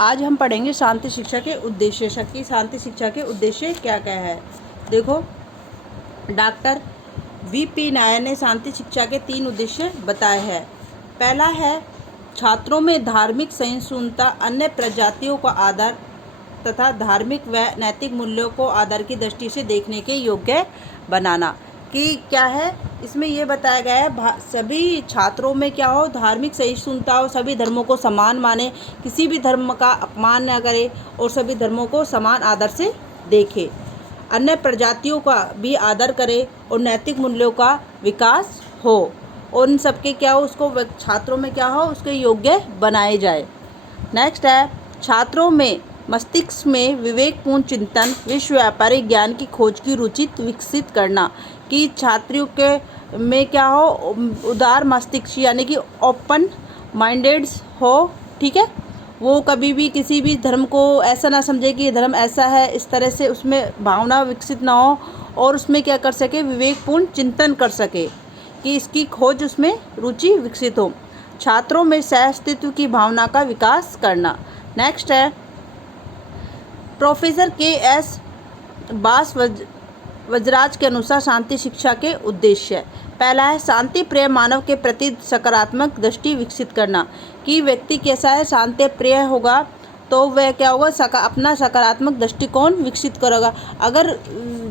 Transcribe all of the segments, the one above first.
आज हम पढ़ेंगे शांति शिक्षा के उद्देश्य। शांति शिक्षा के उद्देश्य क्या क्या है। देखो, डॉक्टर वीपी नायर ने शांति शिक्षा के 3 उद्देश्य बताए हैं। पहला है छात्रों में धार्मिक सहिष्णुता, अन्य प्रजातियों का आदर तथा धार्मिक व नैतिक मूल्यों को आदर की दृष्टि से देखने के योग्य बनाना। कि क्या है इसमें ये बताया गया है, सभी छात्रों में क्या हो, धार्मिक सहिष्णुता हो, सभी धर्मों को समान माने, किसी भी धर्म का अपमान न करे और सभी धर्मों को समान आदर से देखे, अन्य प्रजातियों का भी आदर करे और नैतिक मूल्यों का विकास हो, और इन सबके क्या हो, उसको छात्रों में क्या हो, उसके योग्य बनाए जाए। नेक्स्ट है छात्रों में मस्तिष्क में विवेकपूर्ण चिंतन, विश्व व्यापारिक ज्ञान की खोज की रुचि विकसित करना। कि छात्रों के में क्या हो, उदार मस्तिष्क यानी कि ओपन माइंडेड्स हो, ठीक है। वो कभी भी किसी भी धर्म को ऐसा ना समझे कि ये धर्म ऐसा है, इस तरह से उसमें भावना विकसित ना हो, और उसमें क्या कर सके, विवेकपूर्ण चिंतन कर सके, कि इसकी खोज उसमें रुचि विकसित हो। छात्रों में सह अस्तित्व की भावना का विकास करना। नेक्स्ट है प्रोफेसर के.एस. बास वजराज के अनुसार शांति शिक्षा के उद्देश्य। पहला है शांति प्रिय मानव के प्रति सकारात्मक दृष्टि विकसित करना। कि व्यक्ति कैसा है, शांति प्रिय होगा तो वह क्या होगा, अपना सकारात्मक दृष्टिकोण विकसित करेगा। अगर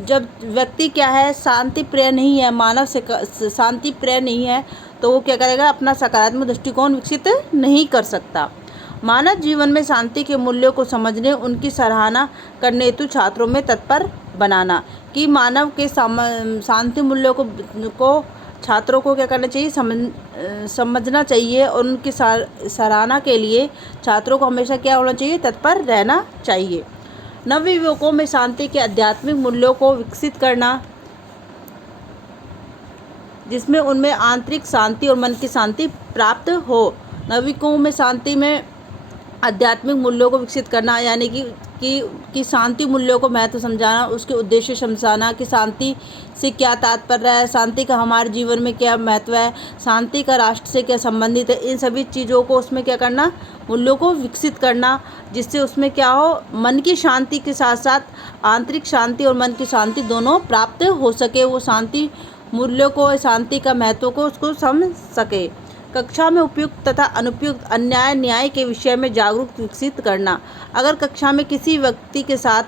जब व्यक्ति क्या है, शांति प्रिय नहीं है, मानव से शांति प्रिय नहीं है, तो वो क्या करेगा, अपना सकारात्मक दृष्टिकोण विकसित नहीं कर सकता। मानव जीवन में शांति के मूल्यों को समझने, उनकी सराहना करने हेतु छात्रों में तत्पर बनाना। कि मानव के शांति मूल्यों को छात्रों को क्या करना चाहिए, समझना चाहिए, और उनकी सराहना के लिए छात्रों को हमेशा क्या होना चाहिए, तत्पर रहना चाहिए। नवयुवकों में शांति के आध्यात्मिक मूल्यों को विकसित करना, जिसमें उनमें आंतरिक शांति और मन की शांति प्राप्त हो। नवयुवकों में शांति में आध्यात्मिक मूल्यों को विकसित करना, यानी कि शांति मूल्यों को महत्व समझाना, उसके उद्देश्य समझाना, कि शांति से क्या तात्पर्य है, शांति का हमारे जीवन में क्या महत्व है, शांति का राष्ट्र से क्या संबंधित है, इन सभी चीज़ों को उसमें क्या करना, मूल्यों को विकसित करना, जिससे उसमें क्या हो, मन की शांति के साथ साथ आंतरिक शांति और मन की शांति दोनों प्राप्त हो सके। वो शांति मूल्यों को, शांति का महत्व को उसको समझ सके। कक्षा में उपयुक्त तथा अनुपयुक्त अन्याय न्याय के विषय में जागरूकता विकसित करना। अगर कक्षा में किसी व्यक्ति के साथ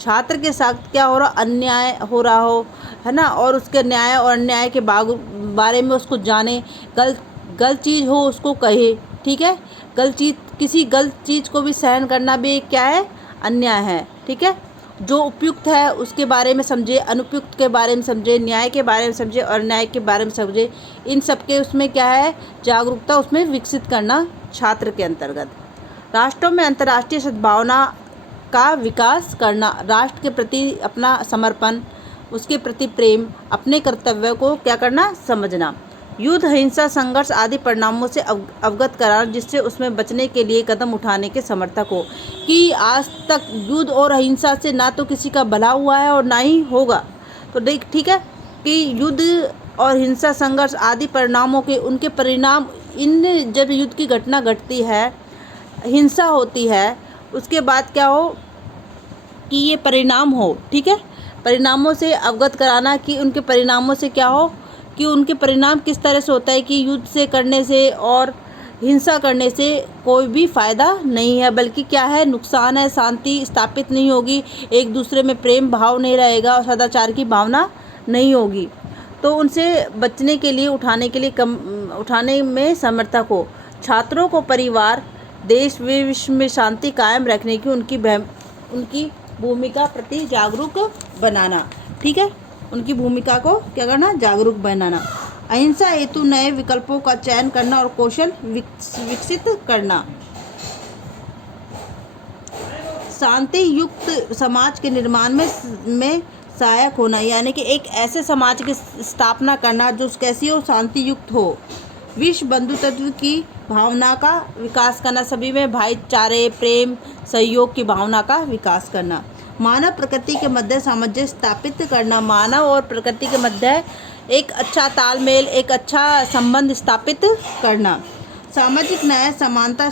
छात्र के साथ क्या हो रहा, अन्याय हो रहा हो, है ना, और उसके न्याय और अन्याय के बारे में उसको जाने, गलत चीज़ हो उसको कहे, ठीक है। किसी गलत चीज़ को भी सहन करना भी क्या है, अन्याय है, ठीक है। जो उपयुक्त है उसके बारे में समझे, अनुपयुक्त के बारे में समझे, न्याय के बारे में समझे और न्याय के बारे में समझे। इन सब के उसमें क्या है, जागरूकता उसमें विकसित करना छात्र के अंतर्गत। राष्ट्रों में अंतर्राष्ट्रीय सद्भावना का विकास करना, राष्ट्र के प्रति अपना समर्पण, उसके प्रति प्रेम, अपने कर्तव्य को क्या करना, समझना। युद्ध, हिंसा, संघर्ष आदि परिणामों से अवगत कराना, जिससे उसमें बचने के लिए कदम उठाने के समर्थक हो। कि आज तक युद्ध और हिंसा से ना तो किसी का भला हुआ है और ना ही होगा। तो देख, ठीक है, कि युद्ध और हिंसा, संघर्ष आदि परिणामों के उनके परिणाम, इन जब युद्ध की घटना घटती है, हिंसा होती है, उसके बाद क्या हो, कि ये परिणाम हो, ठीक है, परिणामों से अवगत कराना, कि उनके परिणामों से क्या हो, कि उनके परिणाम किस तरह से होता है, कि युद्ध से करने से और हिंसा करने से कोई भी फ़ायदा नहीं है, बल्कि क्या है, नुकसान है। शांति स्थापित नहीं होगी, एक दूसरे में प्रेम भाव नहीं रहेगा और सदाचार की भावना नहीं होगी। तो उनसे बचने के लिए, उठाने में समर्थक हो। छात्रों को परिवार, देश व विश्व में शांति कायम रखने की उनकी भूमिका प्रति जागरूक बनाना, ठीक है, उनकी भूमिका को क्या करना, जागरूक बनाना। अहिंसा हेतु नए विकल्पों का चयन करना और कौशल विकसित करना। शांति युक्त समाज के निर्माण में सहायक होना, यानी कि एक ऐसे समाज की स्थापना करना जो कैसी हो, शांति युक्त हो। विश्व बंधुत्व की भावना का विकास करना, सभी में भाईचारे, प्रेम, सहयोग की भावना का विकास करना। मानव प्रकृति के मध्य सामंजस्य स्थापित करना, मानव और प्रकृति के मध्य एक अच्छा तालमेल, एक अच्छा संबंध स्थापित करना। सामाजिक न्याय, समानता,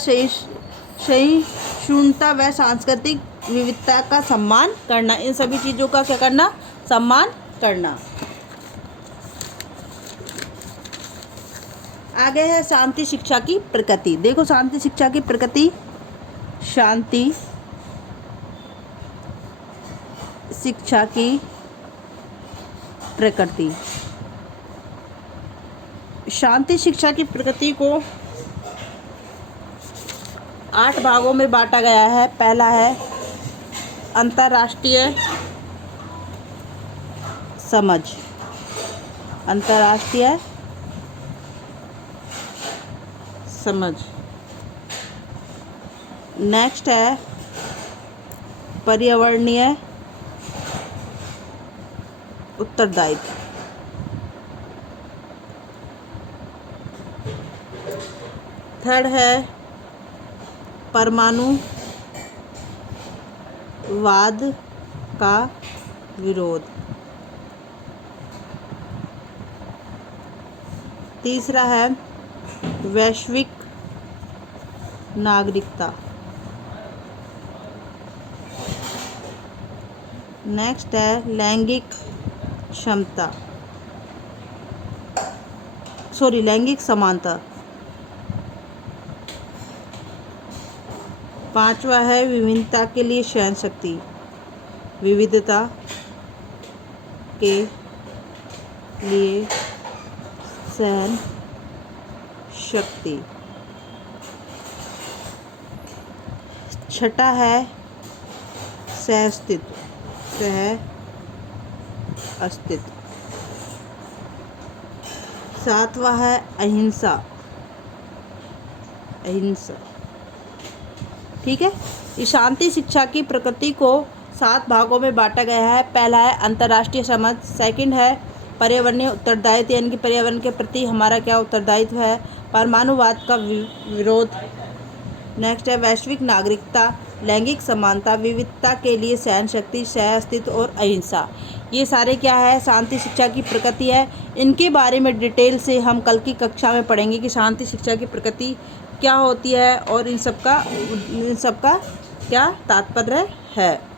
सहिष्णुता व सांस्कृतिक विविधता का सम्मान करना। इन सभी चीज़ों का क्या करना? सम्मान करना। आगे है शांति शिक्षा की प्रकृति। देखो शांति शिक्षा की प्रकृति। शांति शिक्षा की प्रकृति। शांति शिक्षा की प्रकृति को 8 भागों में बांटा गया है। पहला है अंतर्राष्ट्रीय समझ। अंतर्राष्ट्रीय समझ। नेक्स्ट है पर्यावरणीय उत्तरदायित्व। थर्ड है परमाणुवाद का विरोध। तीसरा है वैश्विक नागरिकता। नेक्स्ट है लैंगिक समानता। पांचवा है विविधता के लिए सहन शक्ति। विविधता के लिए सहन शक्ति। छठा है सह अस्तित्व। सातवां है अहिंसा। ठीक है। इस शांति शिक्षा की प्रकृति को 7 भागों में बांटा गया है। पहला है अंतर्राष्ट्रीय समझ। सेकंड है पर्यावरणीय उत्तरदायित्व, यानी कि पर्यावरण के प्रति हमारा क्या उत्तरदायित्व है। परमाणुवाद का विरोध। नेक्स्ट है वैश्विक नागरिकता, लैंगिक समानता, विविधता के लिए सहन शक्ति, सह अस्तित्व और अहिंसा। ये सारे क्या है? शांति शिक्षा की प्रकृति है। इनके बारे में डिटेल से हम कल की कक्षा में पढ़ेंगे कि शांति शिक्षा की प्रकृति क्या होती है और इन सब का क्या तात्पर्य है।